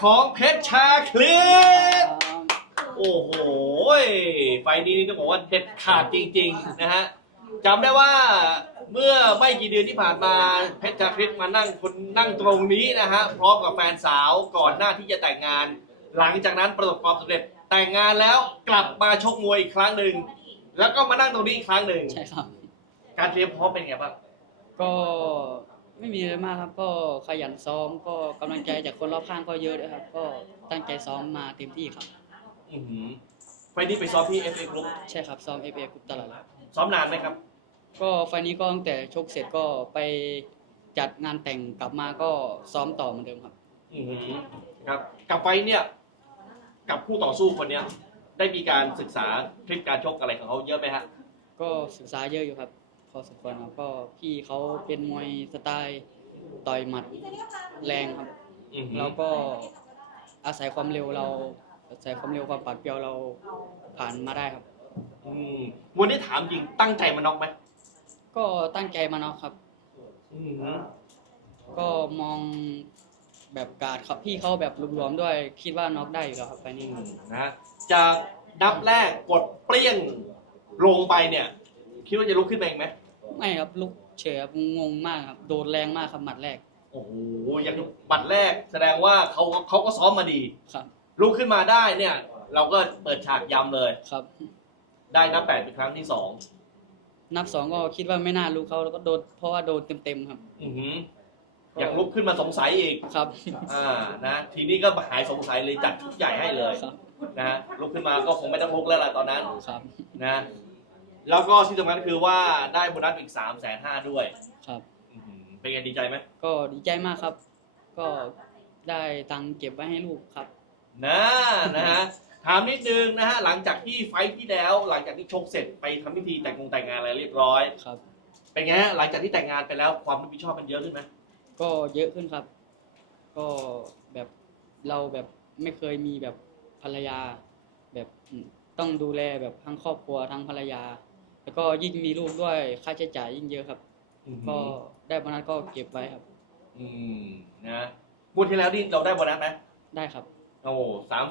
ของเพชรชาคลิปโอ้โหไฟนี้นี่ต้องบอกว่าเด็ดขาดจริงๆนะฮะจำได้ว่าเมื่อไม่กี่เดือนที่ผ่านมาเพชรชาคลิปมานั่งตรงนี้นะฮะพร้อมกับแฟนสาวก่อนหน้าที่จะแต่งงานหลังจากนั้นประสบความสำเร็จแต่งงานแล้วกลับมาชกมวยอีกครั้งหนึ่งแล้วก็มานั่งตรงนี้อีกครั้งหนึ่งใช่ครับการเตรียมพร้อมเป็นไงบ้างก็ไม่มีอะไรมากครับก็ขยันซ้อมก็กำลังใจจากคนรอบข้างก็เยอะด้วยครับก็ตั้งใจซ้อมมาเต็มที่ครับไฟนี้ไปซ้อมที่ FA Group ใช่ครับซ้อม FA Group ตลอดแล้วซ้อมนานไหมครับก็ไฟนี้ก็ตั้งแต่ชกเสร็จก็ไปจัดงานแต่งกลับมาก็ซ้อมต่อเหมือนเดิมครับครับกับไฟเนี่ยกับคู่ต่อสู้คนเนี้ยได้มีการศึกษาเทคนิคการชกอะไรของเขาเยอะไหมฮะก็ศึกษาเยอะอยู่ครับพอสมควรครับก็พี่เขาเป็นมวยสไตล์ต่อยหมัดแรงครับแล้วก็อาศัยความเร็วความปราดเปรียวเราผ่านมาได้ครับวันนี้ถามจริงตั้งใจมาน็อกไหมก็ตั้งใจมาน็อกครับก็มองแบบการครับพี่เขาแบบรวมๆด้วยคิดว่าน็อกได้อยู่แล้วครับไฟนี้นะจากนับแรกกดเปรี้ยงลงไปเนี่ยคิดว่าจะลุกขึ้นมาเองไหมไม่ครับลุกเฉยครับงงมากครับโดนแรงมากครับหมัดแรกโอ้โหอย่างหมัดแรกแสดงว่าเขาก็ซ้อมมาดีครับลุกขึ้นมาได้เนี่ยเราก็เปิดฉากยำเลยครับได้นับ8เป็นครั้งที่2 นับ2ก็คิดว่าไม่น่าลุกเขาแล้วก็โดนเพราะว่าโดนเต็มๆครับอยากลุกขึ้นมาสงสัยอีกครับนะทีนี้ก็หายสงสัยเลยจัดชุดใหญ่ให้เลยนะลุกขึ้นมาก็คงไม่ต้องลุกแล้วล่ะตอนนั้นนะแล้วก็ที่สำคัญคือว่าได้โบนัสอีก350,000ด้วยครับเป็นไงดีใจไหมก็ดีใจมากครับก็ได้ตังค์เก็บไว้ให้ลูกครับนะฮะถามนิดนึงนะฮะหลังจากที่ไฟท์ที่แล้วหลังจากที่ชกเสร็จไปทำพิธีแต่งงานอะไรเรียบร้อยครับเป็นไงฮะหลังจากที่แต่งงานไปแล้วความรับผิดชอบมันเยอะขึ้นไหมก็เยอะขึ้นครับก็แบบเราแบบไม่เคยมีแบบภรรยาแบบต้องดูแลแบบทั้งครอบครัวทั้งภรรยาแล้วก็ยิ่งมีลูกด้วยค่าใช้จ่ายยิ่งเยอะครับก็ได้โบนัสก็เก็บไว้ครับนะพูดที่แล้วนี่เราได้โบนัสไหมได้ครับโอ้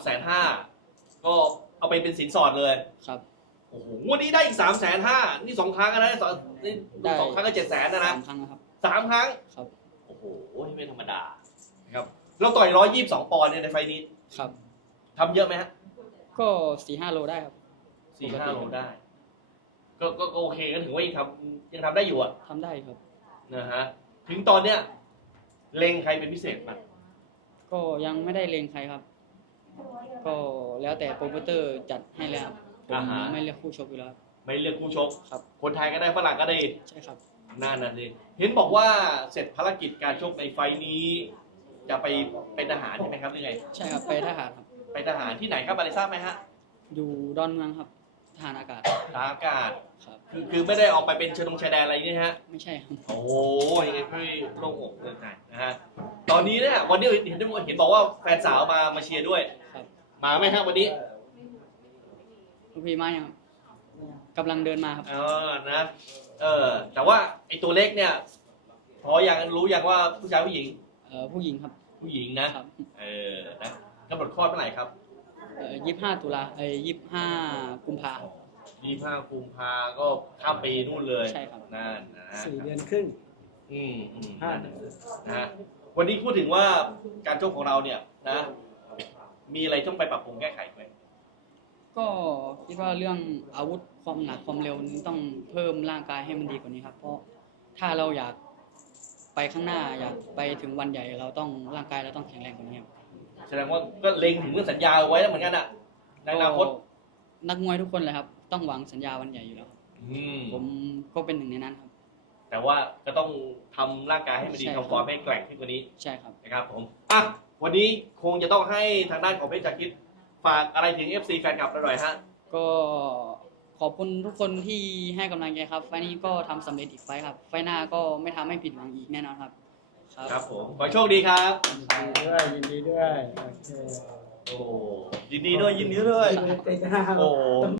350,000ก็เอาไปเป็นสินสอดเลยครับโอ้โหวันนี้ได้อีก350,000นี่2 ครั้งนะนี่2 ครั้งก็700,000นะ 3 ครั้งนะครับ 3 ครั้งครับโอ้โหไม่ธรรมดาครับเราต่อย122 ปอนด์เนี่ยในไฟนี้ครับทำเยอะไหมฮะก็ 4-5 โลได้ครับ 4-5 โลได้ก็โอเคก็ถือว่ายังทำได้อยู่อะทำได้ครับนะฮะถึงตอนเนี้ยเล็งใครเป็นพิเศษมั้ยก็ยังไม่ได้เล็งใครครับก็แล้วแต่โปรโมเตอร์จัดให้แล้วผมไม่เลือกคู่ชกอยู่แล้วไม่เลือกคู่ชกครับคนไทยก็ได้ฝรั่งก็ได้ใช่ครับนั่นน่ะสิเห็นบอกว่าเสร็จภารกิจการชกในไฟนี้จะไปเป็นทหารใช่ไหมครับหรือไงใช่ครับไปทหารครับไปทหารที่ไหนครับอะไรทราบไหมฮะอยู่ดอนเมืองครับทหารอากาศครับคือไม่ได้ออกไปเป็นชายแดนอะไรนี่ฮะไม่ใช่ครับโอ้ยยังไงพี่โล่งอกเลยนะฮะตอนนี้เนี่ยวันนี้เห็นบอกว่าแฟนสาวมาเชียร์ด้วยมาไหมครับวันนี้ลูกพี่มายังกำลังเดินมาครับนะแต่ว่าไอตัวเล็กเนี่ยพอยังรู้ยังว่าผู้ชายผู้หญิงผู้หญิงครับผู้หญิงนะนะกำหนดคลอดเมื่อไหร่ครับ 25 ตุลา25 กุมภา 25 กุมภาก็ข้ามปีนู่นเลยใช่ครับนั่นนะ 4 เดือนครึ่งนะฮะวันนี้พูดถึงว่าการชกของเราเนี่ยนะมีอะไรต้องไปปรับปรุงแก้ไขไหมก็คิดว่าเรื่องอาวุธความหนักความเร็วนี้ต้องเพิ่มร่างกายให้มันดีกว่านี้ครับเพราะถ้าเราอยากไปข้างหน้าอยากไปถึงวันใหญ่เราต้องร่างกายเราต้องแข็งแรงกว่านี้ครับแสดงว่าก็เล็งถึงเรื่องสัญญาไว้แล้วเหมือนกันอะในอนาคตนักมวยทุกคนเลยครับต้องหวังสัญญาวันใหญ่อยู่แล้วผมก็เป็นหนึ่งในนั้นครับแต่ว่าก็ต้องทำร่างกายให้มันดีทำฟอร์มให้แกร่งขึ้นกว่านี้ใช่ครับนะครับผมวันนี้คงจะต้องให้ทางด้านของเพชรชาคลิปฝากอะไรถึง FC แฟนคลับหน่อยฮะก็ขอบคุณทุกคนที่ให้กำลังใจครับไฟนี้ก็ทำสำเร็จอีกไฟครับไฟหน้าก็ไม่ทำให้ผิดหวังอีกแน่นอนครับครับผมขอโชคดีครับยินดีด้วยโอ้ยินดีด้วยโอ้